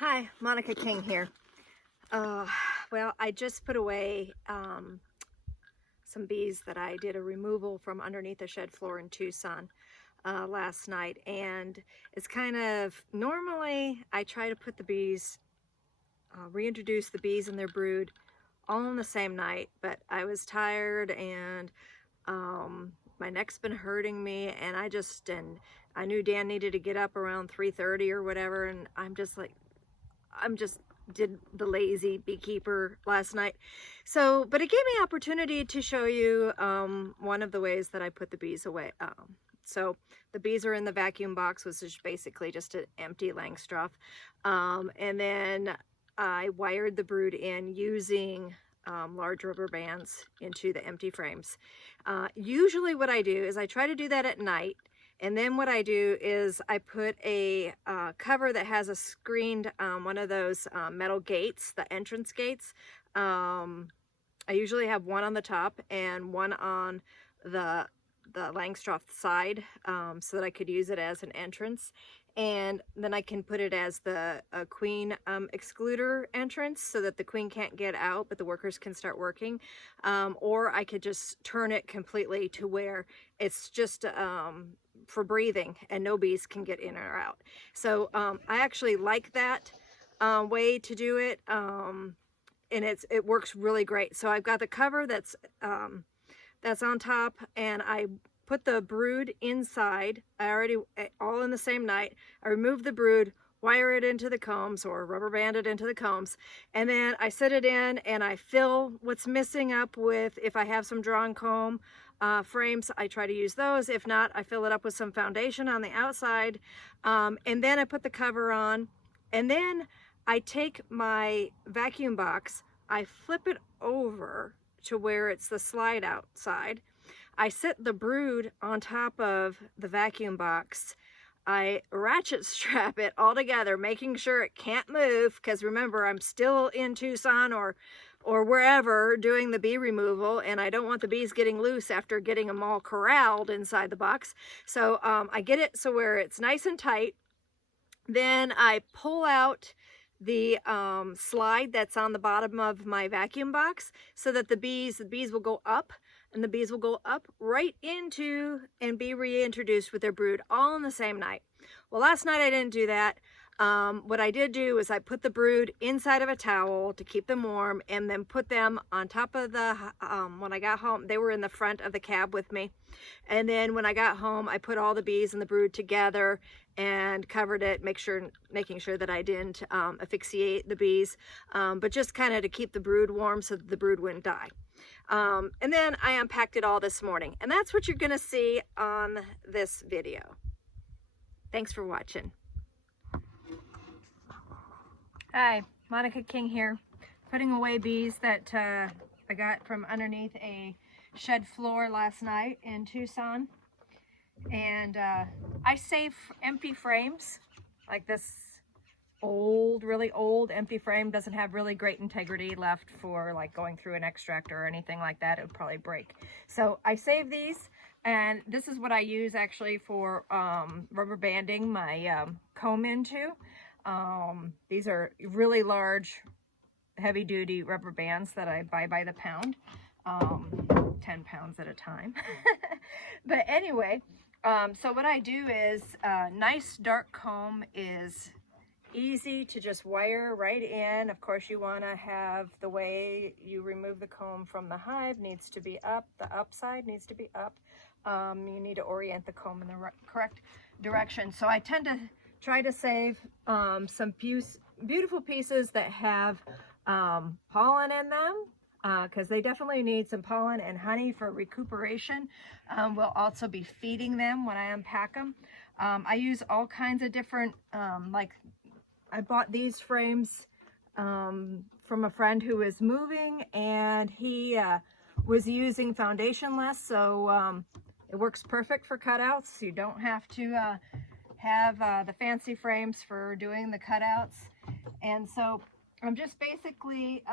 Hi, Monica King here. Well, I just put away some bees that I did a removal from underneath a shed floor in Tucson last night, and it's kind of, normally I try to put the bees, reintroduce the bees and their brood all in the same night, but I was tired and my neck's been hurting me, and I knew Dan needed to get up around 3:30 or whatever, and I'm just did the lazy beekeeper last night. So, but it gave me opportunity to show you one of the ways that I put the bees away. So the bees are in the vacuum box, which is basically just an empty Langstroth. And then I wired the brood in using large rubber bands into the empty frames. Usually what I do is I try to do that at night. And then what I do is I put a cover that has a screened, one of those metal gates, the entrance gates. I usually have one on the top and one on the Langstroth side, so that I could use it as an entrance. And then I can put it as the queen excluder entrance so that the queen can't get out, but the workers can start working. Or I could just turn it completely to where it's just for breathing and no bees can get in or out. So I actually like that way to do it, and it works really great. So I've got the cover that's on top, and I put the brood inside. I already, all in the same night, I remove the brood, wire it into the combs or rubber band it into the combs, and then I set it in and I fill what's missing up with, if I have some drawn comb frames, I try to use those. If not, I fill it up with some foundation on the outside, and then I put the cover on, and then I take my vacuum box, I flip it over to where it's the slide outside. I set the brood on top of the vacuum box. I ratchet strap it all together, making sure it can't move, because remember, I'm still in Tucson or wherever doing the bee removal, and I don't want the bees getting loose after getting them all corralled inside the box. So I get it so where it's nice and tight. Then I pull out the slide that's on the bottom of my vacuum box so that the bees will go up, and the bees will go up right into and be reintroduced with their brood all in the same night. Well, last night I didn't do that. What I did do is I put the brood inside of a towel to keep them warm, and then put them on top of the, when I got home, they were in the front of the cab with me. And then when I got home, I put all the bees and the brood together and covered it, making sure that I didn't asphyxiate the bees, but just kind of to keep the brood warm so that the brood wouldn't die. And then I unpacked it all this morning, and that's what you're going to see on this video. Thanks for watching. Hi, Monica King here, putting away bees that I got from underneath a shed floor last night in Tucson. And I save empty frames, like this old, really old empty frame doesn't have really great integrity left for like going through an extractor or anything like that. It would probably break. So I save these, and this is what I use actually for rubber banding my comb into. These are really large, heavy-duty rubber bands that I buy by the pound, 10 pounds at a time. But anyway, so what I do is, nice dark comb is easy to just wire right in. Of course, you want to have the way you remove the comb from the hive needs to be up. The upside needs to be up. You need to orient the comb in the correct direction. So I tend to try to save some beautiful pieces that have pollen in them, because they definitely need some pollen and honey for recuperation. We'll also be feeding them when I unpack them. I use all kinds of different, like I bought these frames from a friend who was moving, and he was using foundation less, so it works perfect for cutouts. You don't have to have the fancy frames for doing the cutouts. And so I'm just basically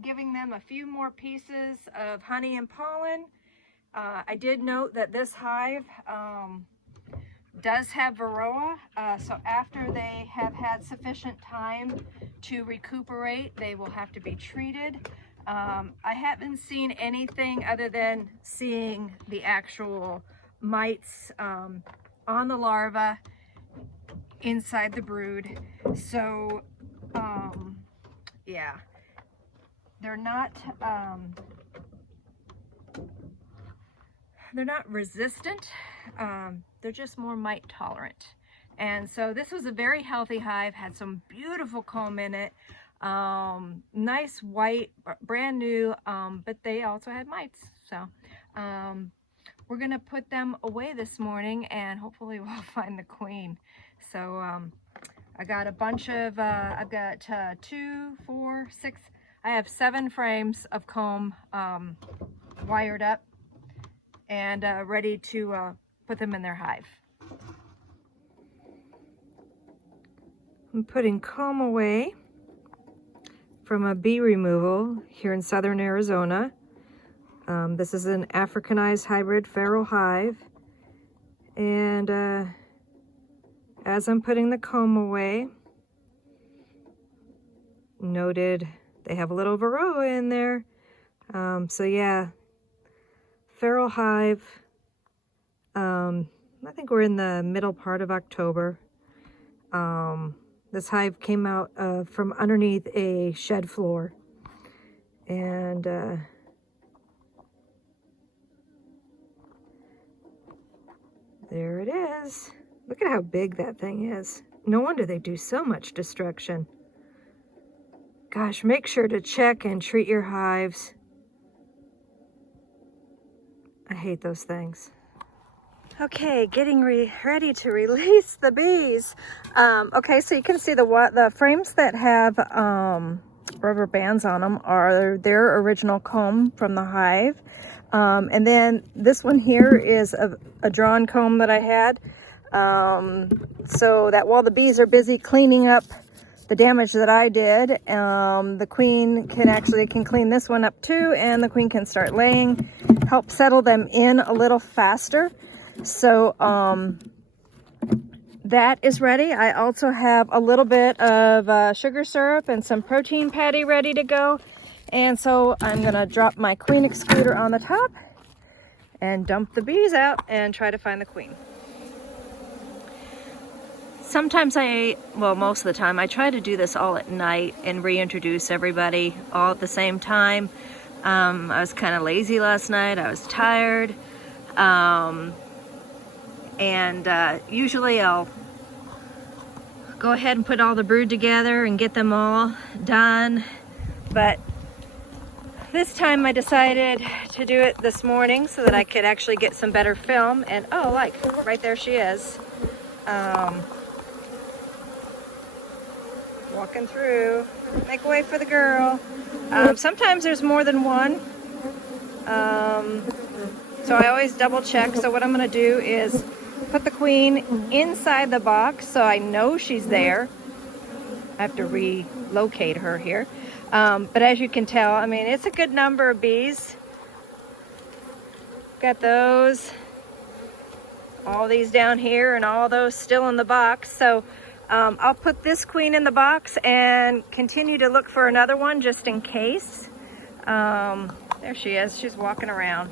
giving them a few more pieces of honey and pollen. I did note that this hive does have varroa, so after they have had sufficient time to recuperate, they will have to be treated. I haven't seen anything other than seeing the actual mites on the larva inside the brood. So yeah, they're not resistant, they're just more mite tolerant. And so this was a very healthy hive, had some beautiful comb in it, nice white, brand new, but they also had mites. So we're gonna put them away this morning and hopefully we'll find the queen. So I got a bunch of, I've got 2, 4, 6, I have 7 frames of comb wired up and ready to put them in their hive. I'm putting comb away from a bee removal here in southern Arizona. This is an Africanized hybrid feral hive, and as I'm putting the comb away, noted they have a little varroa in there. So yeah, feral hive. I think we're in the middle part of October. This hive came out from underneath a shed floor, and there it is. Look at how big that thing is. No wonder they do so much destruction. Gosh, make sure to check and treat your hives. I hate those things. Okay, getting ready to release the bees. Okay, so you can see the frames that have rubber bands on them are their original comb from the hive. And then this one here is a drawn comb that I had. So that while the bees are busy cleaning up the damage that I did, the queen can clean this one up too, and the queen can start laying, help settle them in a little faster. So that is ready. I also have a little bit of sugar syrup and some protein patty ready to go. And so I'm gonna drop my queen excluder on the top and dump the bees out and try to find the queen. Sometimes most of the time, I try to do this all at night and reintroduce everybody all at the same time. I was kind of lazy last night. I was tired. Usually I'll go ahead and put all the brood together and get them all done. But this time I decided to do it this morning so that I could actually get some better film. And oh, like right there she is. Walking through. Make way for the girl. Sometimes there's more than one. So I always double check. So what I'm going to do is put the queen inside the box so I know she's there. I have to relocate her here. But as you can tell, I mean, it's a good number of bees. Got those, all these down here, and all those still in the box. So I'll put this queen in the box and continue to look for another one just in case. There she is. She's walking around.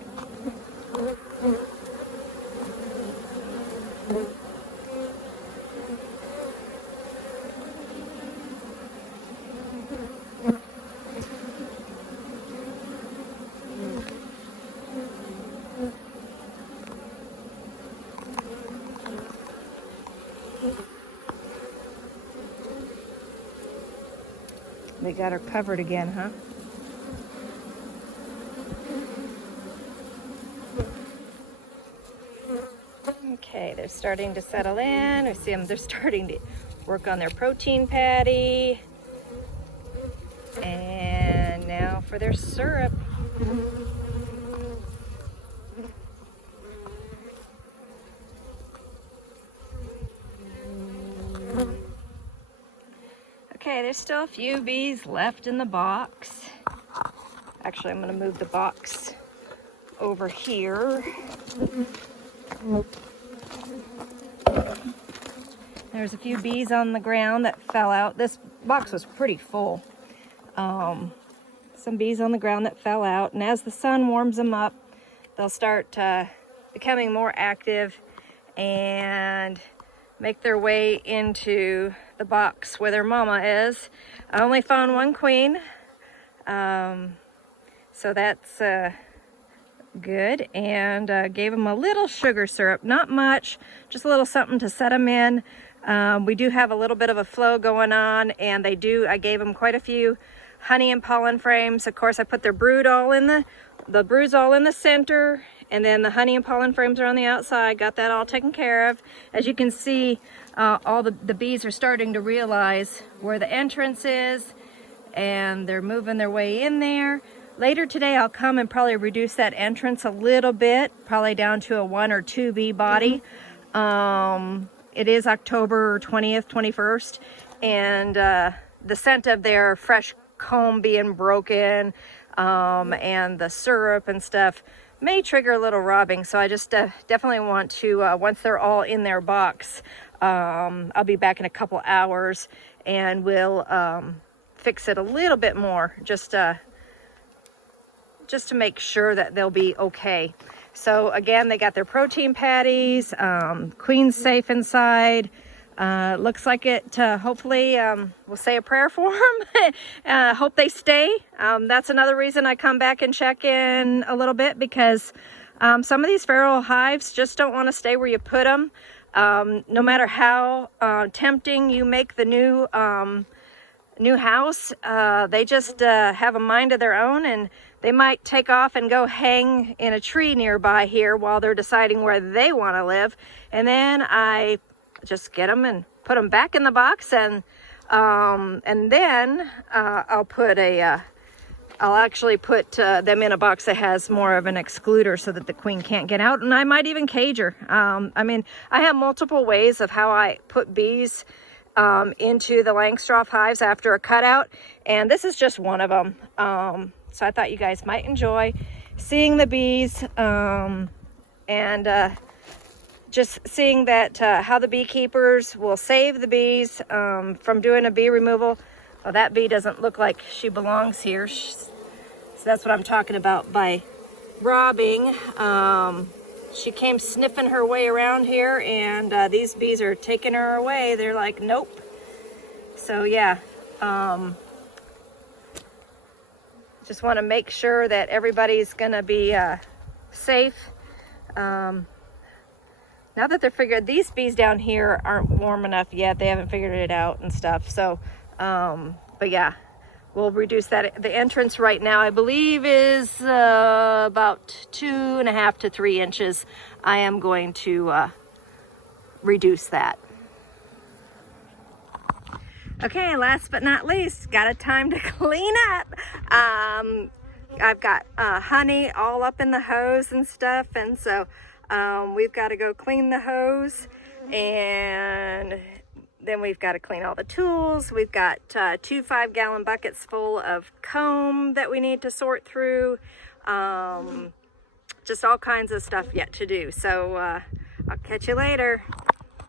They got her covered again, huh? Okay, they're starting to settle in. I see them, they're starting to work on their protein patty. And now for their syrup. Okay, there's still a few bees left in the box. Actually, I'm going to move the box over here. There's a few bees on the ground that fell out. This box was pretty full. Some bees on the ground that fell out, and as the sun warms them up, they'll start becoming more active and make their way into the box where their mama is. I only found one queen, so that's good, and gave them a little sugar syrup, not much, just a little something to set them in. We do have a little bit of a flow going on, and I gave them quite a few honey and pollen frames. Of course, I put their brood all in the brood's all in the center, and then the honey and pollen frames are on the outside. Got that all taken care of. As you can see, all the bees are starting to realize where the entrance is, and they're moving their way in there. Later today, I'll come and probably reduce that entrance a little bit, probably down to a 1 or 2 bee body. It is October 20th, 21st, and the scent of their fresh comb being broken and the syrup and stuff may trigger a little robbing. So I just definitely want to, once they're all in their box, I'll be back in a couple hours, and we'll fix it a little bit more, just to make sure that they'll be okay. So again, they got their protein patties, queen's safe inside. Looks like it, hopefully, we'll say a prayer for them. Hope they stay. That's another reason I come back and check in a little bit, because some of these feral hives just don't want to stay where you put them. No matter how tempting you make the new house, they just have a mind of their own, and they might take off and go hang in a tree nearby here while they're deciding where they want to live. And then I just get them and put them back in the box, and then I'll actually put them in a box that has more of an excluder so that the queen can't get out, and I might even cage her. I mean, I have multiple ways of how I put bees into the Langstroth hives after a cutout, and this is just one of them. So I thought you guys might enjoy seeing the bees, and just seeing that how the beekeepers will save the bees from doing a bee removal. Well, that bee doesn't look like she belongs here, so that's what I'm talking about by robbing. She came sniffing her way around here, and these bees are taking her away. They're like, nope. So yeah, just want to make sure that everybody's gonna be safe. Now that they're figured, these bees down here aren't warm enough yet. They haven't figured it out and stuff. So, but yeah, we'll reduce that. The entrance right now, I believe, is about 2.5 to 3 inches. I am going to reduce that. Okay, last but not least, got a time to clean up. I've got honey all up in the hose and stuff, and so we've got to go clean the hose, and then we've got to clean all the tools. We've got 2 5-gallon buckets full of comb that we need to sort through. Just all kinds of stuff yet to do. So I'll catch you later.